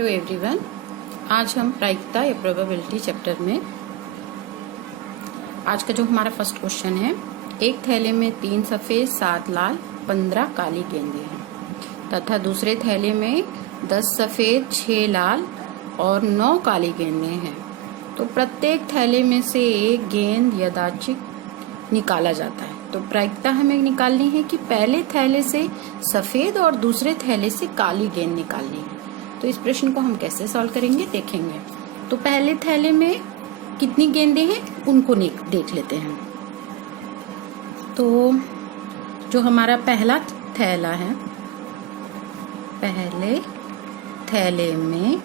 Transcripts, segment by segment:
Hello everyone, आज हम प्रायिकता या प्रोबेबिलिटी चैप्टर में आज का जो हमारा फर्स्ट क्वेश्चन है, एक थैले में 3 सफेद 7 लाल 15 काली गेंदें हैं तथा दूसरे थैले में 10 सफेद 6 लाल और 9 काली गेंदें हैं। तो प्रत्येक थैले में से एक गेंद यादृच्छिक निकाला जाता है। तो प्रायिकता हमें निकालनी है कि पहले थैले से सफेद और दूसरे थैले से काली गेंद निकालनी है। तो इस प्रश्न को हम कैसे सॉल्व करेंगे देखेंगे। तो पहले थैले में कितनी गेंदें हैं उनको देख लेते हैं। तो जो हमारा पहला थैला है, पहले थैले में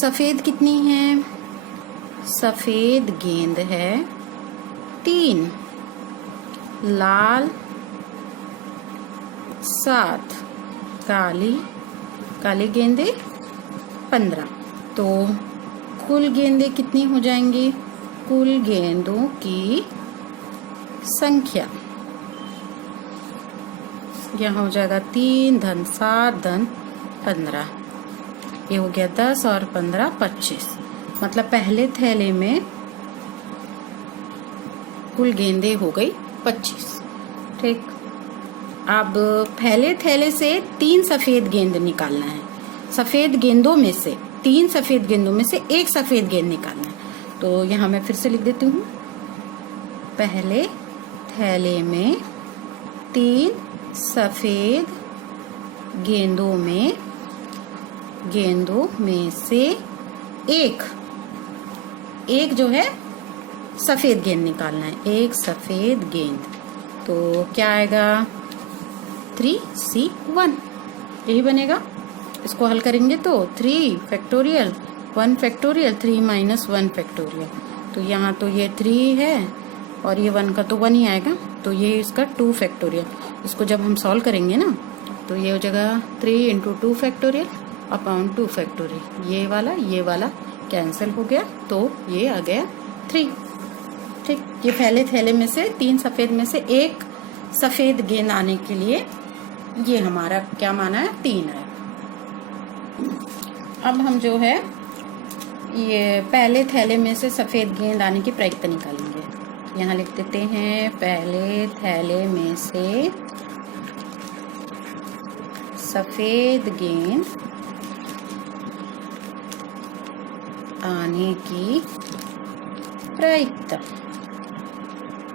सफेद कितनी है? सफेद गेंद है 3, लाल 7, काली गेंदें 15। तो कुल गेंदें कितनी हो जाएंगी? कुल गेंदों की संख्या यहाँ हो जाएगा 3 धन 7 धन 15। ये हो गया 10 और 15 25। मतलब पहले थैले में कुल गेंदें हो गई 25। ठीक। अब पहले थैले से 3 सफेद गेंद निकालना है। सफेद गेंदों में से 3 सफेद गेंदों में से एक सफेद गेंद निकालना है। तो यहाँ मैं फिर से लिख देती हूँ, पहले थैले में 3 सफेद गेंदों में से एक जो है सफेद गेंद निकालना है। एक सफेद गेंद, तो क्या आएगा? 3C1 यही बनेगा। इसको हल करेंगे तो 3 फैक्टोरियल 1 फैक्टोरियल 3 माइनस 1 फैक्टोरियल। तो यहाँ तो ये 3 है और ये 1 का तो 1 ही आएगा, तो ये इसका 2 फैक्टोरियल। इसको जब हम सॉल्व करेंगे ना तो ये हो जाएगा 3 इंटू 2 फैक्टोरियल अपॉन 2 फैक्टोरियल। ये वाला कैंसिल हो गया, तो ये आ गया 3। ठीक। ये पहले थैले में से 3 सफेद में से एक सफेद गेंद आने के लिए ये हमारा क्या माना है? 3 है। अब हम जो है ये पहले थैले में से सफेद गेंद आने की प्रायिकता निकालेंगे। यहाँ लिख देते हैं, पहले थैले में से सफेद गेंद आने की प्रायिकता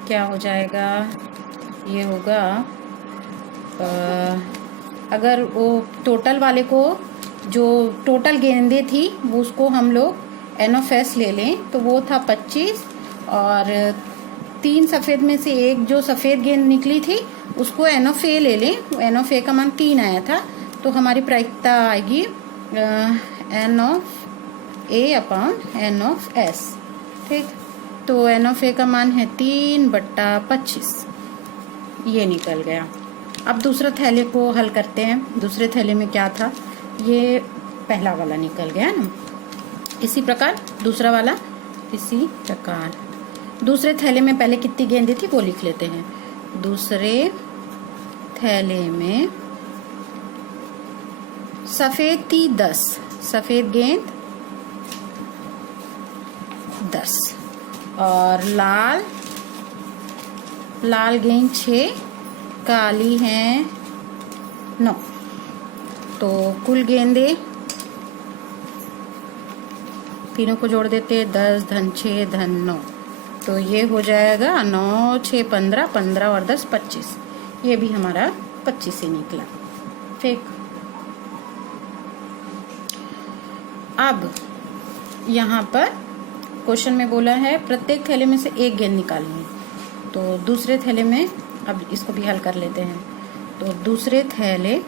क्या हो जाएगा? ये होगा अगर वो टोटल वाले को, जो टोटल गेंदें थी वो उसको हम लोग NF ले लें तो वो था 25, और 3 सफेद में से एक जो सफेद गेंद निकली थी उसको NFA ले लें। NFA का मान 3 आया था, तो हमारी प्रायिकता आएगी NFA अपॉन NFS। ठीक। तो NFA का मान है 3/25, ये निकल गया। अब दूसरे थैले को हल करते हैं। दूसरे थैले में क्या था? ये पहला वाला निकल गया ना। इसी प्रकार दूसरा वाला, इसी प्रकार दूसरे थैले में पहले कितनी गेंदें थी वो लिख लेते हैं। दूसरे थैले में सफेद थी 10, सफेद गेंद 10 और लाल गेंद 6, काली हैं 9। तो कुल गेंदें तीनों को जोड़ देते हैं, 10 धन 6 धन 9। तो ये हो जाएगा 9 6 15, 15 और 10 25। ये भी हमारा 25 से निकला। ठीक। अब यहाँ पर क्वेश्चन में बोला है प्रत्येक थैले में से एक गेंद निकालनी है। तो दूसरे थैले में, अब इसको भी हल कर लेते हैं। तो दूसरे थैले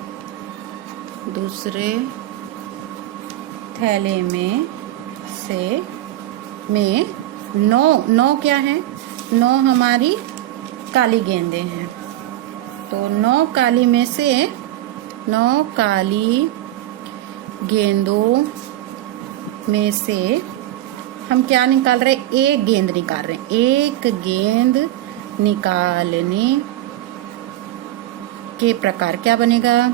में से 9 क्या है? 9 हमारी काली गेंदें हैं। तो 9 काली में से 9 काली गेंदों में से हम क्या निकाल रहे हैं? एक गेंद निकाल रहे हैं। एक गेंद निकालने के प्रकार क्या बनेगा?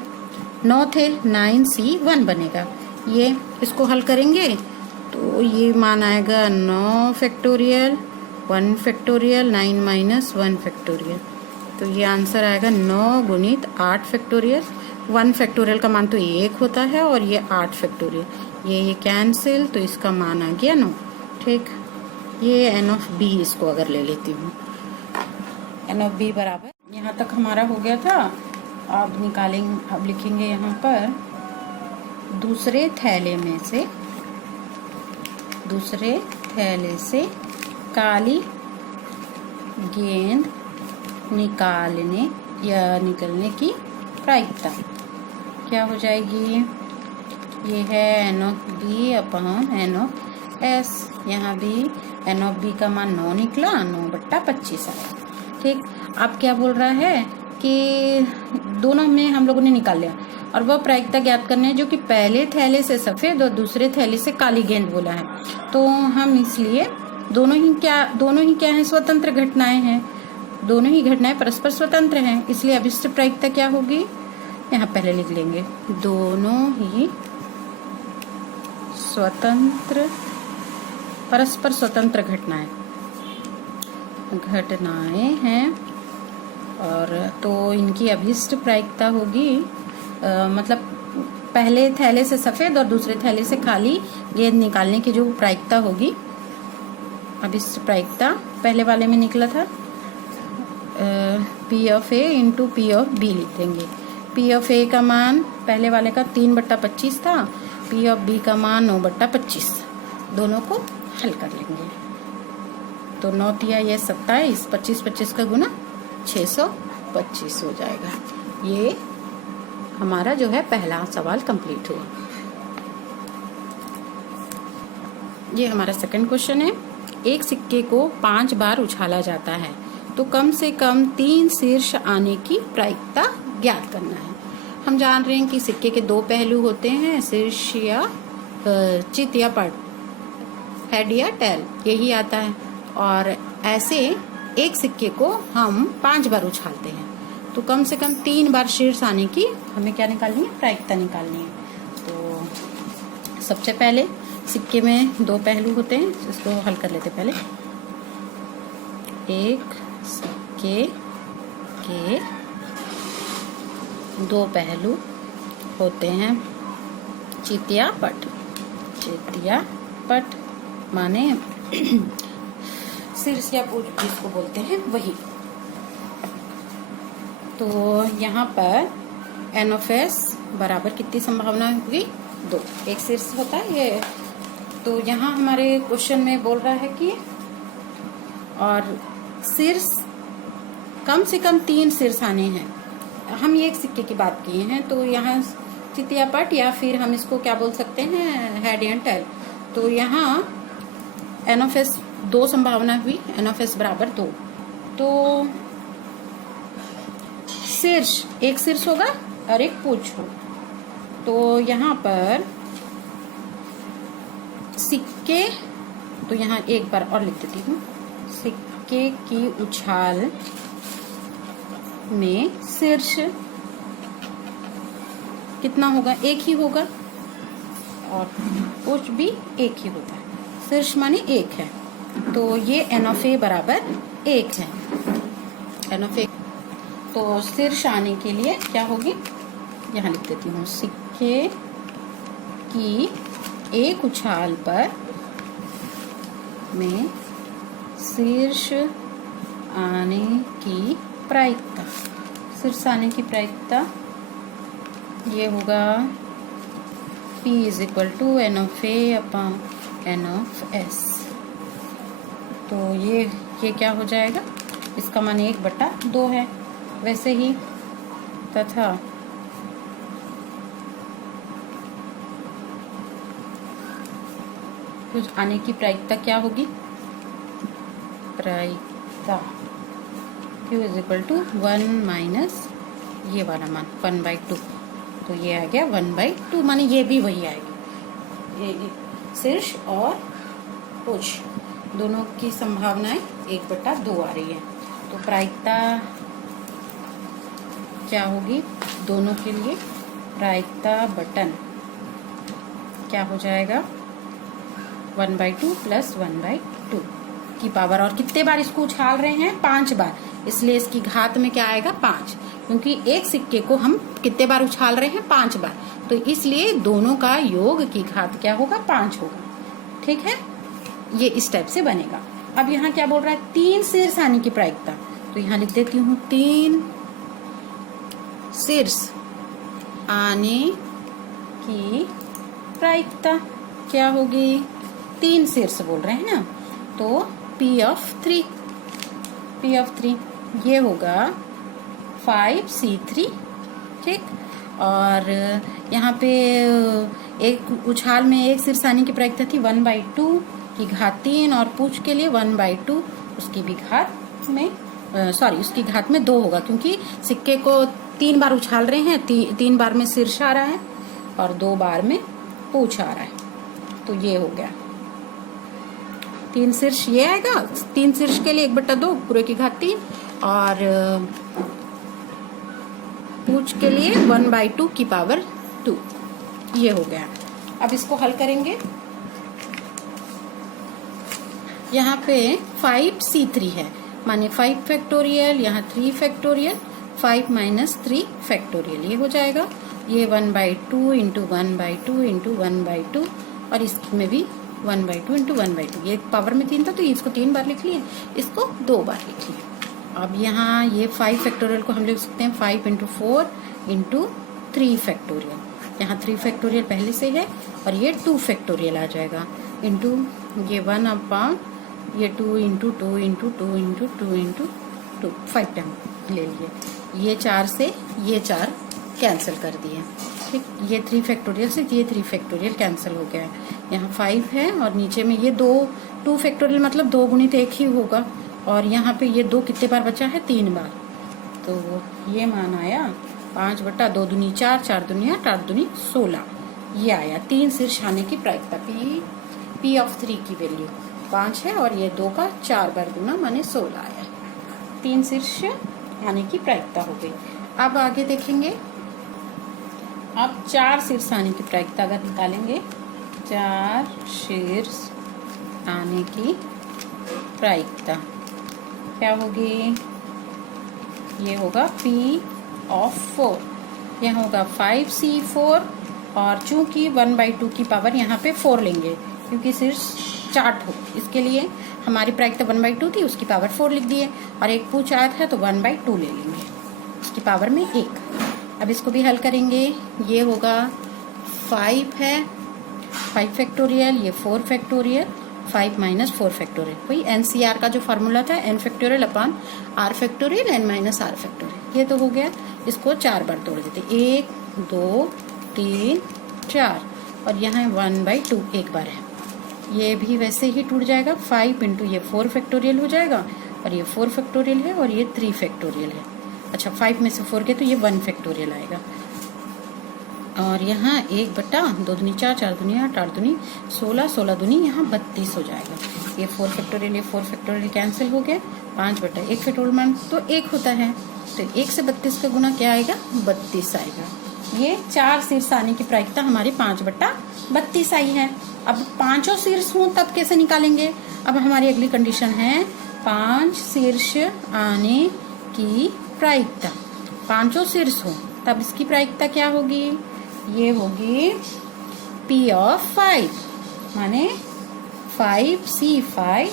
9 थे, 9C1 बनेगा। ये इसको हल करेंगे तो ये मान आएगा 9 फैक्टोरियल 1 फैक्टोरियल 9 माइनस 1 फैक्टोरियल। तो ये आंसर आएगा 9 गुणित 8 फैक्टोरियल। 1 फैक्टोरियल का मान तो 1 होता है और ये 8 फैक्टोरियल, ये कैंसिल, तो इसका मान आ गया 9। ठीक, ये एन ऑफ बी इसको अगर ले लेती हूँ, एन ऑफ बी बराबर, यहाँ तक हमारा हो गया था। अब निकालेंगे, अब लिखेंगे यहाँ पर दूसरे थैले से काली गेंद निकालने या निकलने की प्रायिकता क्या हो जाएगी। ये है n of B upon n of S. यहाँ भी एन ऑफ बी का मान 9 निकला, 9/25 आया। ठीक, अब क्या बोल रहा है कि दोनों में हम लोगों ने निकाल लिया और वह प्रायिकता ज्ञात करने है जो कि पहले थैले से सफेद और दूसरे थैले से काली गेंद बोला है। तो हम इसलिए दोनों ही क्या है, स्वतंत्र घटनाएं हैं। दोनों ही घटनाएं परस्पर स्वतंत्र हैं, इसलिए अभिष्ट प्रायिकता क्या होगी, यहाँ पहले लिख लेंगे, दोनों ही परस्पर स्वतंत्र घटनाएं हैं और तो इनकी अभिष्ट प्रायिकता होगी मतलब पहले थैले से सफेद और दूसरे थैले से काली गेंद निकालने की जो प्रायिकता होगी, अभिष्ट प्रायिकता पहले वाले में निकला था P of A into P of B लिख देंगे। P ऑफ A का मान पहले वाले का 3/25 था, P ऑफ B का मान 9/25, दोनों को हल कर लेंगे। तो 9 तिया ये 27, 25 का गुना 625 हो जाएगा। ये हमारा जो है पहला सवाल कंप्लीट हुआ। ये हमारा सेकंड क्वेश्चन है। एक सिक्के को 5 बार उछाला जाता है तो कम से कम 3 शीर्ष आने की प्रायिकता ज्ञात करना है। हम जान रहे हैं कि सिक्के के 2 पहलू होते हैं, शीर्ष या चित या पट, हेड या टेल, यही आता है। और ऐसे एक सिक्के को हम 5 बार उछालते हैं तो कम से कम 3 बार शीर्ष आने की हमें क्या निकालनी है, प्रायिकता निकालनी है। तो सबसे पहले सिक्के में 2 पहलू होते हैं, इसको हल कर लेते पहले। एक सिक्के के 2 पहलू होते हैं, चित या पट। चित या पट माने शीर्ष या पुट जिसको बोलते हैं वही। तो यहाँ पर एन ऑफ एस बराबर कितनी संभावना होगी, 2। एक शीर्ष होता है ये। तो यहाँ हमारे क्वेश्चन में बोल रहा है कि और शीर्ष कम से कम 3 शीर्ष आने हैं। हम ये एक सिक्के की बात किए हैं, तो यहाँ चित या पट या फिर हम इसको क्या बोल सकते हैं, हेड एंड टेल। तो यहाँ एन ऑफ एस 2 संभावना हुई, एन ऑफ एस बराबर 2। तो शीर्ष, एक शीर्ष होगा और एक पूंछ हो। तो यहाँ पर सिक्के, तो यहाँ एक बार और लिख देती हूँ, सिक्के की उछाल में शीर्ष कितना होगा, एक ही होगा और पूंछ भी एक ही होता है। शीर्ष माने 1 है, तो ये एन ऑफ ए बराबर 1 है। एन ऑफ ए, तो शीर्ष आने के लिए क्या होगी, यहाँ लिख देती हूँ, सिक्के की एक उछाल पर में शीर्ष आने की प्रायिकता, शीर्ष आने की प्रायिकता ये होगा P = n of A upon n of S. तो ये क्या हो जाएगा, इसका मान 1/2 है। वैसे ही तथा कुछ आने की प्रायिकता क्या होगी, प्रायिकता Q = 1 माइनस ये वाला मान 1/2। तो ये आ गया 1/2, माने ये भी वही आएगी। ये शीर्ष और पूंछ दोनों की संभावनाएं 1/2 आ रही है। तो प्रायिकता क्या होगी दोनों के लिए, प्रायिकता बटन क्या हो जाएगा 1/2 प्लस 1/2 की पावर। और कितने बार इसको उछाल रहे हैं 5 बार, इसलिए इसकी घात में क्या आएगा 5, क्योंकि एक सिक्के को हम कितने बार उछाल रहे हैं 5 बार, तो इसलिए दोनों का योग की घात क्या होगा 5 होगा। ठीक है, ये इस टाइप से बनेगा। अब यहाँ क्या बोल रहा है 3 शीर्ष आने की प्रायिकता, तो यहाँ लिख देती हूँ 3 शीर्ष आने की प्रायिकता क्या होगी, 3 शीर्ष बोल रहे हैं ना, तो P ऑफ 3 ये होगा 5C3। ठीक, और यहाँ पे एक उछाल में एक शीर्ष आने की प्रायिकता थी 1/2 की घात 3, और पूछ के लिए 1/2 उसकी भी घात में उसकी घात में 2 होगा, क्योंकि सिक्के को 3 बार उछाल रहे हैं, 3 बार में शीर्ष आ रहा है और 2 बार में पूछ आ रहा है, तो ये हो गया 3 शीर्ष ये आएगा। 3 शीर्ष के लिए 1/2 पूरे की घात 3, और पूछ के लिए 1/2 की पावर 2, ये हो गया। अब इसको हल करेंगे। यहाँ पे 5C3 है, माने 5 फैक्टोरियल, यहाँ 3 फैक्टोरियल, 5 माइनस 3 फैक्टोरियल, ये हो जाएगा। ये 1/2 इंटू 1/2 इंटू 1/2, और इसमें भी 1/2 इंटू 1/2, ये पावर में 3 था तो इसको 3 बार लिख लिए, इसको 2 बार लिख लिए। अब यहाँ ये 5 फैक्टोरियल को हम लिख सकते हैं 5 इंटू 4 इंटू 3 फैक्टोरियल, यहाँ 3 फैक्टोरियल पहले से है, और ये 2 फैक्टोरियल आ जाएगा, इंटू ये 1/, ये 2 into 2 into 2 into 2 into 2, 5 time ले लिए। ये 4 से ये 4 कैंसिल कर दिए। ठीक, ये 3 फैक्टोरियल से ये 3 फैक्टोरियल कैंसिल हो गया है। यहाँ 5 है और नीचे में ये 2 फैक्टोरियल मतलब 2 गुणित 1 ही होगा, और यहाँ पे ये 2 कितने बार बचा है 3 बार, तो ये मान आया 5/2 दूनी 4, 4 दूनी 8, 8 दूनी 16, ये आया 3 शीर्ष आने की प्रायिकता। P ऑफ 3 की वैल्यू 5 है, और ये 2 का 4 बार गुना माने 16 आया, 3 शीर्ष आने की प्रायिकता हो गई। अब आगे देखेंगे, अब 4 शीर्ष आने की प्रायिकता अगर निकालेंगे, 4 शीर्ष आने की प्रायिकता क्या होगी, ये होगा P ऑफ 4, यह होगा 5C4, और चूंकि 1/2 की पावर यहाँ पे 4 लेंगे क्योंकि शीर्ष चार्ट हो, इसके लिए हमारी प्रायिकता 1/2 थी, उसकी पावर 4 लिख दिए, और एक पूछ आया था तो 1/2 ले लेंगे, उसकी पावर में 1। अब इसको भी हल करेंगे, ये होगा 5 है 5 फैक्टोरियल, ये 4 फैक्टोरियल, 5 माइनस 4 फैक्टोरियल, वही NCR का जो फार्मूला था n factorial upon r factorial n minus r factorial, ये तो हो गया। इसको 4 बार तोड़ देते, 1 2 3 4, और यहाँ 1/2 एक बार है, ये भी वैसे ही टूट जाएगा। 5 इंटू ये 4 फैक्टोरियल हो जाएगा, और ये 4 फैक्टोरियल है, और ये 3 फैक्टोरियल है। अच्छा 5 में से 4 के तो ये 1 फैक्टोरियल आएगा, और यहाँ 1/2 दूनी 4, 4 दूनी 8, 8 दूनी 16, 16 दूनी यहाँ 32 हो जाएगा। ये 4 फैक्टोरियल, ये 4 फैक्टोरियल कैंसिल हो गया, 5/1 फैक्टोरियल मान तो 1 होता है, तो 1 से 32 का गुना क्या आएगा 32 आएगा। ये 4 शीर्ष आने की प्रायिकता हमारी 5/32 आई है। अब 5 शीर्ष हों तब कैसे निकालेंगे, अब हमारी अगली कंडीशन है 5 शीर्ष आने की प्रायिकता, 5 शीर्ष हो तब इसकी प्रायिकता क्या होगी, ये होगी P ऑफ 5, माने 5C5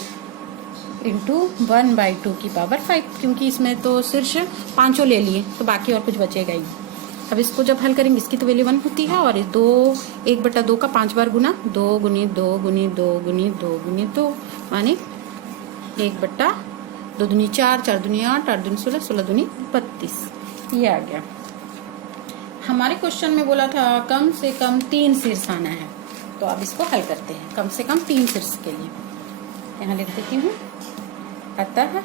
इंटू 1/2 की पावर 5, क्योंकि इसमें तो शीर्ष 5 ले लिए तो बाकी और कुछ बचेगा ही। अब इसको जब हल करेंगे इसकी तो वैल्यू 1 होती है, और 1/2 का 5 बार गुना 2 गुनी 2 गुनी 2 गुनी 2 गुनी 2 माने 1/2 दूनी 4, 4 दूनी 8, 8 दूनी 16, 16 दूनी 32, ये आ गया। हमारे क्वेश्चन में बोला था कम से कम 3 शीर्ष आना है, तो अब इसको हल करते हैं कम से कम 3 शीर्ष के लिए। यहाँ लिख देती हूँ, अतः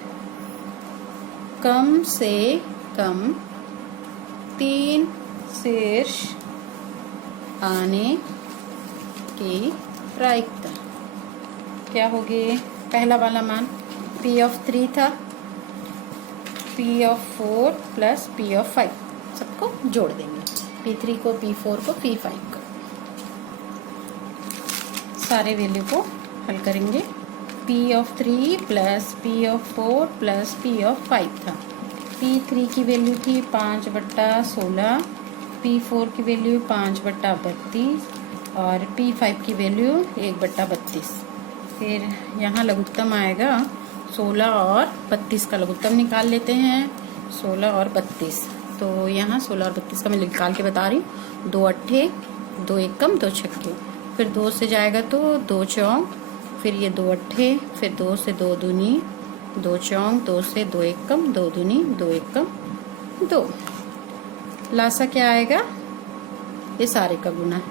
कम से कम 3 शीर्ष आने की प्रायिकता क्या होगी, पहला वाला मान P ऑफ 3 था, P of 4 plus P of 5, सबको जोड़ देंगे, P3 को P4 को P5 को। सारे वैल्यू को हल करेंगे। P(3) plus P(4) plus P(5) था। P3 की वैल्यू थी 5/16, P4 की वैल्यू 5/32 और P5 की वैल्यू 1/32। फिर यहाँ लघुत्तम आएगा 16 और 32 का लघुत्तम निकाल लेते हैं। 16 और 32, तो यहाँ 16 और 32 का मैं निकाल के बता रही हूँ। 2 अट्ठे, 2 एकम, 2 छक्के, फिर 2 से जाएगा तो 2 चौक, फिर ये 2 अट्ठे, फिर 2 से 2 दूनी 2 चौक, 2 से 2 एकम, 2 दूनी 2 एकम 2। लासा क्या आएगा? ये सारे का गुना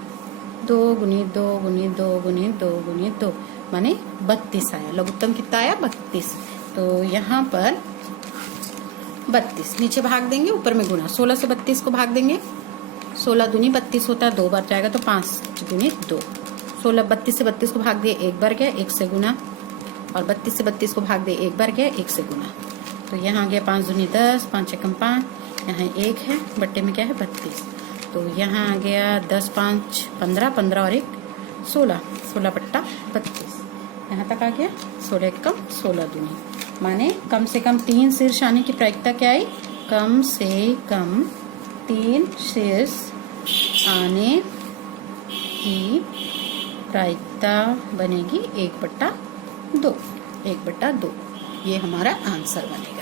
2 गुनी 2 गुनी 2 गुनी 2 गुनी 2 माने 32 आया। लघुत्तम कितना आया? 32। तो यहाँ पर 32 नीचे भाग देंगे, ऊपर में गुना। 16 से 32 को भाग देंगे, 16 दूनी 32 होता है, 2 बार जाएगा तो 5 दूनी 2। 32 से 32 को भाग दिए, 1 बार गया, 1 से गुना, और 32 से 32 को भाग दिए, 1 बार गया, 1 से गुना। तो यहाँ गया 5 दूनी 10, 5 एकम 5, यहाँ 1 है, बट्टे में क्या है? 32। तो यहाँ आ गया 10 5 15, 15 और 1 16, 16/32। यहाँ तक आ गया। 16 एकम 16 दूनी माने कम से कम 3 शीर्ष आने की प्रायिकता क्या आई? कम से कम 3 शीर्ष आने की प्रायिकता बनेगी 1/2। 1/2 ये हमारा आंसर बनेगा।